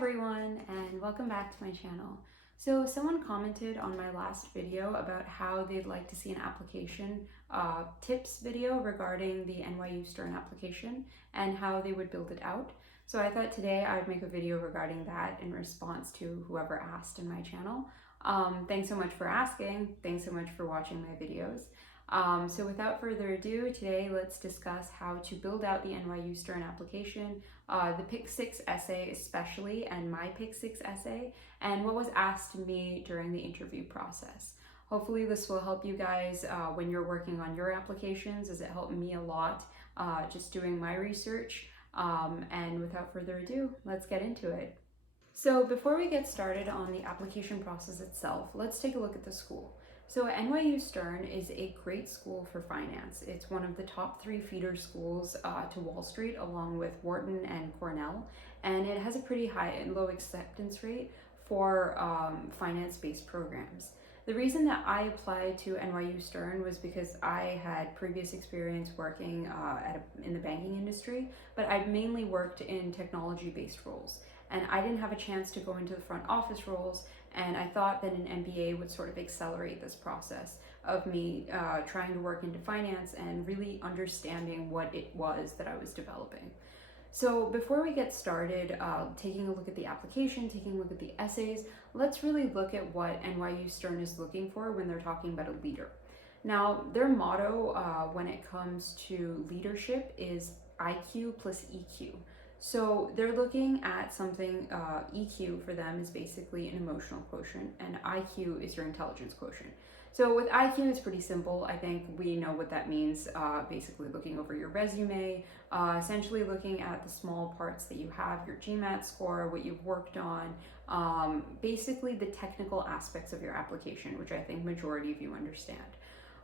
everyone, and welcome back to my channel. So someone commented on my last video about how they'd like to see an application tips video regarding the NYU Stern application and how they would build it out. So I thought today I'd make a video regarding that in response to whoever asked in my channel. Thanks so much for asking. Thanks so much for watching my videos. So without further ado, today let's discuss how to build out the NYU Stern application, the Pick 6 essay especially, and my Pick 6 essay, and what was asked of me during the interview process. Hopefully this will help you guys when you're working on your applications, as it helped me a lot just doing my research. And without further ado, let's get into it. So before we get started on the application process itself, let's take a look at the school. So NYU Stern is a great school for finance. It's one of the top 3 feeder schools to Wall Street, along with Wharton and Cornell, and it has a pretty high and low acceptance rate for finance-based programs. The reason that I applied to NYU Stern was because I had previous experience working in the banking industry, but I've mainly worked in technology-based roles, and I didn't have a chance to go into the front office roles. And I thought that an MBA would sort of accelerate this process of me trying to work into finance and really understanding what it was that I was developing. So before we get started, taking a look at the application, taking a look at the essays, let's really look at what NYU Stern is looking for when they're talking about a leader. Now, their motto when it comes to leadership is IQ plus EQ. So they're looking at something, EQ for them is basically an emotional quotient, and IQ is your intelligence quotient. So with IQ, it's pretty simple. I think we know what that means, basically looking over your resume, essentially looking at the small parts that you have, your GMAT score, what you've worked on, basically the technical aspects of your application, which I think majority of you understand.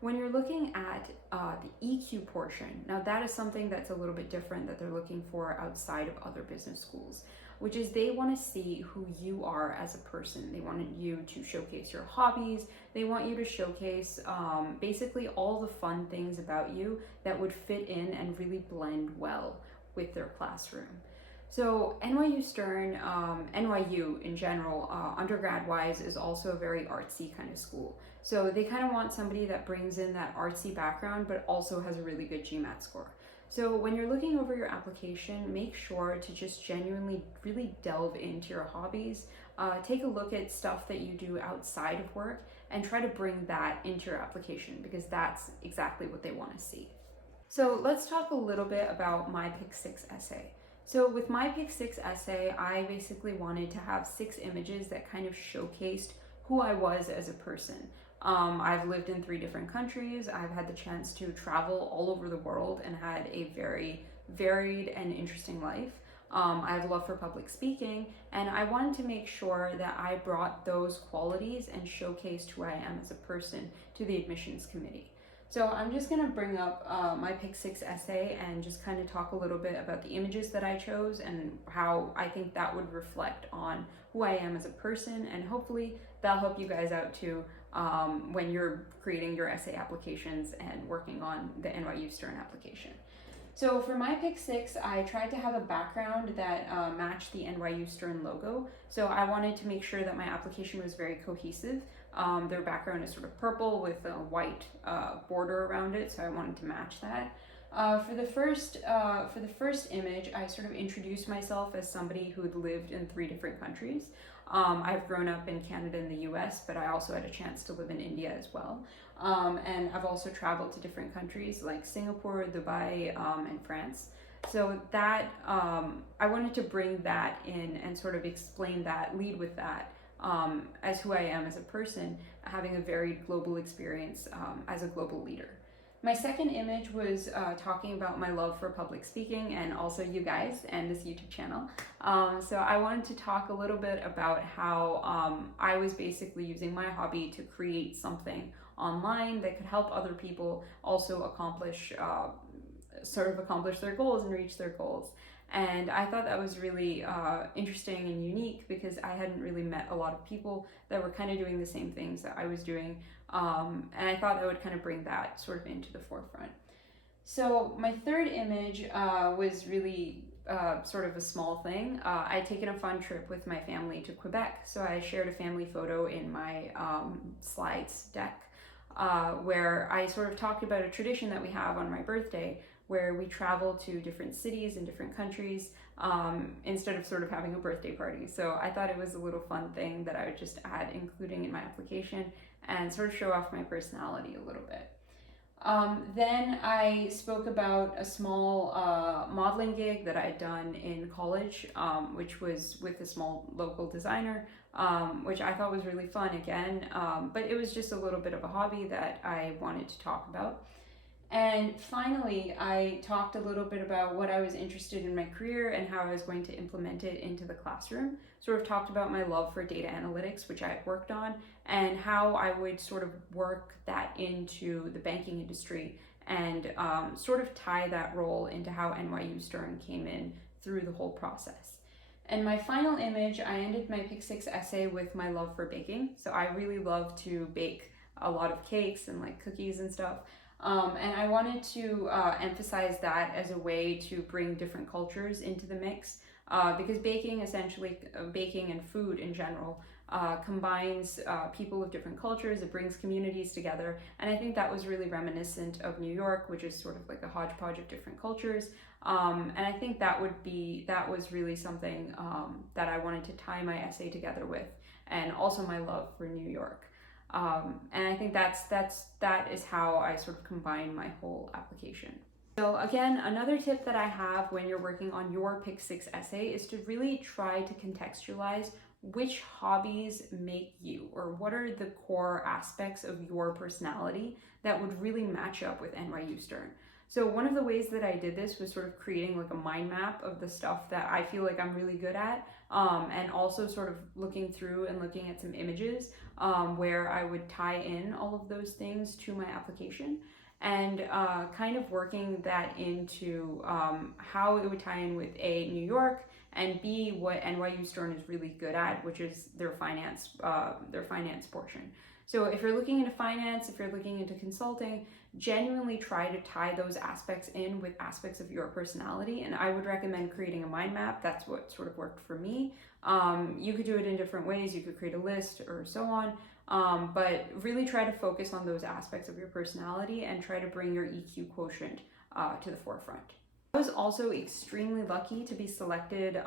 When you're looking at the EQ portion, now that is something that's a little bit different that they're looking for outside of other business schools, which is they want to see who you are as a person. They want you to showcase your hobbies. They want you to showcase basically all the fun things about you that would fit in and really blend well with their classroom. So NYU Stern, NYU in general, undergrad-wise, is also a very artsy kind of school. So they kind of want somebody that brings in that artsy background, but also has a really good GMAT score. So when you're looking over your application, make sure to just genuinely really delve into your hobbies. Take a look at stuff that you do outside of work and try to bring that into your application, because that's exactly what they want to see. So let's talk a little bit about my Pick 6 essay. So with my Pick 6 essay, I basically wanted to have 6 images that kind of showcased who I was as a person. I've lived in 3 different countries. I've had the chance to travel all over the world and had a very varied and interesting life. I have a love for public speaking, and I wanted to make sure that I brought those qualities and showcased who I am as a person to the admissions committee. So I'm just going to bring up my Pick 6 essay and just kind of talk a little bit about the images that I chose and how I think that would reflect on who I am as a person, and hopefully that'll help you guys out too when you're creating your essay applications and working on the NYU Stern application. So for my Pick 6, I tried to have a background that matched the NYU Stern logo. So I wanted to make sure that my application was very cohesive. Their background is sort of purple with a white border around it, so I wanted to match that. For the first image, I sort of introduced myself as somebody who had lived in 3 different countries. I've grown up in Canada and the US, but I also had a chance to live in India as well. And I've also traveled to different countries like Singapore, Dubai, and France. So that, I wanted to bring that in and sort of explain that, lead with that, as who I am as a person, having a varied global experience as a global leader. My second image was talking about my love for public speaking and also you guys and this YouTube channel. So I wanted to talk a little bit about how I was basically using my hobby to create something online that could help other people also accomplish their goals and reach their goals. And I thought that was really interesting and unique because I hadn't really met a lot of people that were kind of doing the same things that I was doing. And I thought that would kind of bring that sort of into the forefront. So my third image was really sort of a small thing. I'd taken a fun trip with my family to Quebec, so I shared a family photo in my slides deck where I sort of talked about a tradition that we have on my birthday where we travel to different cities and different countries instead of sort of having a birthday party. So I thought it was a little fun thing that I would just add, including in my application, and sort of show off my personality a little bit. Then I spoke about a small modeling gig that I'd done in college, which was with a small local designer, which I thought was really fun again, but it was just a little bit of a hobby that I wanted to talk about. And finally, I talked a little bit about what I was interested in my career and how I was going to implement it into the classroom. Sort of talked about my love for data analytics, which I had worked on, and how I would sort of work that into the banking industry and sort of tie that role into how NYU Stern came in through the whole process. And my final image, I ended my Pick 6 essay with my love for baking. So I really love to bake a lot of cakes and like cookies and stuff. And I wanted to emphasize that as a way to bring different cultures into the mix because baking essentially, baking and food in general, combines people of different cultures, it brings communities together, and I think that was really reminiscent of New York, which is sort of like a hodgepodge of different cultures, and I think that was really something that I wanted to tie my essay together with, and also my love for New York. And I think that is how I sort of combine my whole application. So again, another tip that I have when you're working on your Pick 6 essay is to really try to contextualize which hobbies make you, or what are the core aspects of your personality that would really match up with NYU Stern. So one of the ways that I did this was sort of creating like a mind map of the stuff that I feel like I'm really good at, and also sort of looking through and looking at some images where I would tie in all of those things to my application, and kind of working that into how it would tie in with A, New York, and B, what NYU Stern is really good at, which is their finance portion. So if you're looking into finance, if you're looking into consulting, genuinely try to tie those aspects in with aspects of your personality. And I would recommend creating a mind map. That's what sort of worked for me. You could do it in different ways. You could create a list or so on. But really try to focus on those aspects of your personality and try to bring your EQ quotient to the forefront. I was also extremely lucky to be selected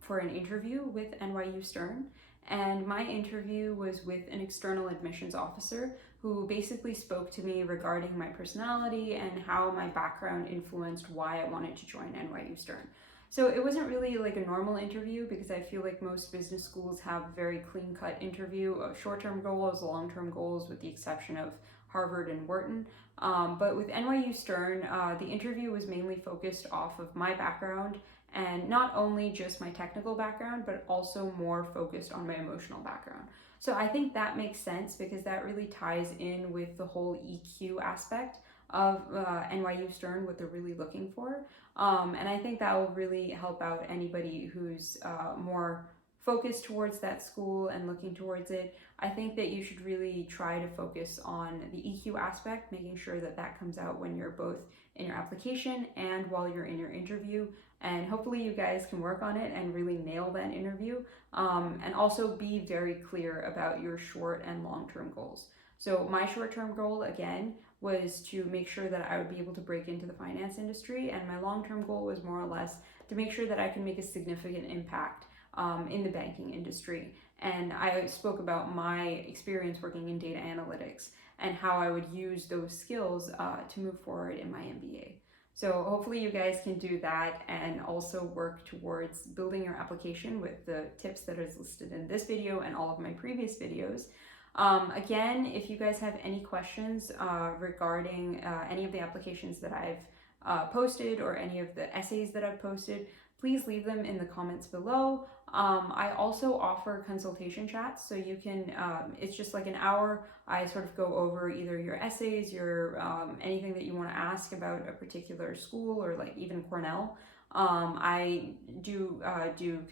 for an interview with NYU Stern. And my interview was with an external admissions officer who basically spoke to me regarding my personality and how my background influenced why I wanted to join NYU Stern. So it wasn't really like a normal interview because I feel like most business schools have a very clean-cut interview of short-term goals, long-term goals, with the exception of Harvard and Wharton. But with NYU Stern, the interview was mainly focused off of my background, and not only just my technical background, but also more focused on my emotional background. So I think that makes sense because that really ties in with the whole EQ aspect of NYU Stern, what they're really looking for. And I think that will really help out anybody who's more focused towards that school and looking towards it. I think that you should really try to focus on the EQ aspect, making sure that that comes out when you're both in your application and while you're in your interview. And hopefully you guys can work on it and really nail that interview, and also be very clear about your short and long-term goals. So my short-term goal, again, was to make sure that I would be able to break into the finance industry, and my long-term goal was more or less to make sure that I can make a significant impact in the banking industry. And I spoke about my experience working in data analytics and how I would use those skills to move forward in my MBA. So hopefully you guys can do that and also work towards building your application with the tips that is listed in this video and all of my previous videos. Again, if you guys have any questions regarding any of the applications that I've posted or any of the essays that I've posted, please leave them in the comments below. I also offer consultation chats, so you can, it's just like an hour. I sort of go over either your essays, your anything that you want to ask about a particular school or like even Cornell. I do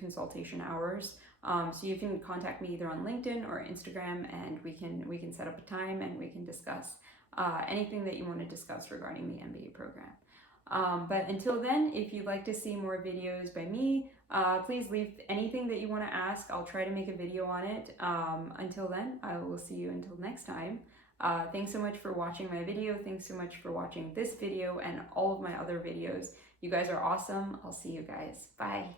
consultation hours, so you can contact me either on LinkedIn or Instagram, and we can set up a time and we can discuss anything that you want to discuss regarding the MBA program. But until then, if you'd like to see more videos by me, please leave anything that you want to ask. I'll try to make a video on it. Until then, I will see you until next time. Thanks so much for watching my video. Thanks so much for watching this video and all of my other videos. You guys are awesome. I'll see you guys. Bye.